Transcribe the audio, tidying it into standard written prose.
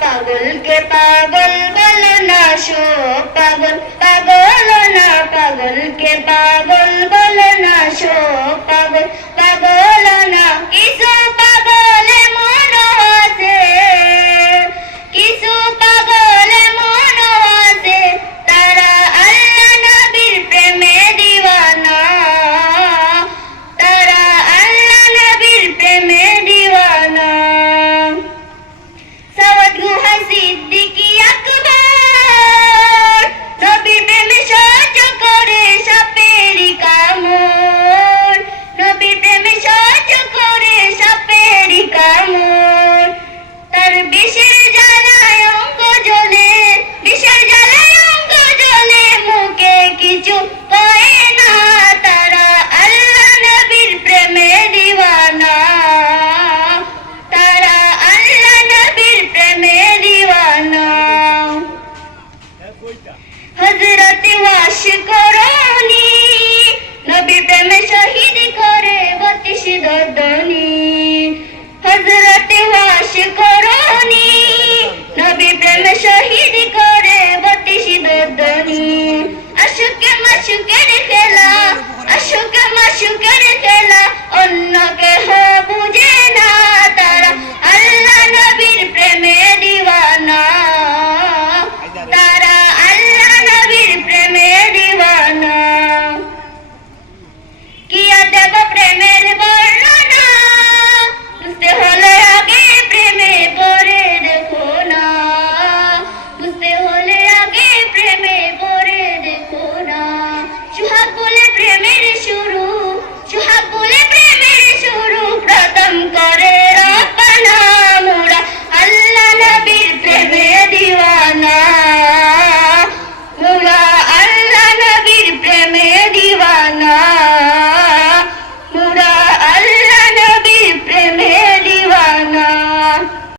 পাগলকে পাগল বলো না সব পাগল পাগল না পাগলকে পাগল বলো না সব পাগল পাগল না কিছু পাগল মন আছে কিছু পাগল মন আছে তারা আল্লাহ নবীর প্রেমে দিওয়ানা তারা আল্লাহ নবীর প্রেমে দিওয়ানা সাওয়াত গুহা সিদ্দিকী আকবর নবীর প্রেমে সহ্য করে সাপেরি কামড় নবীর প্রেমে সহ্য করে সাপেরি কামড় তার বিষের জ্বালায় অঙ্গ জ্বলে বিষের জ্বালায় অঙ্গ জ্বলে মুখে কিছু কয় না তারা আল্লাহ নবীর প্রেমে দিওয়ানা তারা আল্লাহ নবীর প্রেমে দিওয়ানা হযরত ওয়াশকরণী নবীর প্রেমে শহীদ করে 32 দর্দনী হযরত ওয়াশকরণী নবীর প্রেমে শহীদ করে 32 দর্দনী আশুকে মাশুকের খেলা আশুকে মাশুকের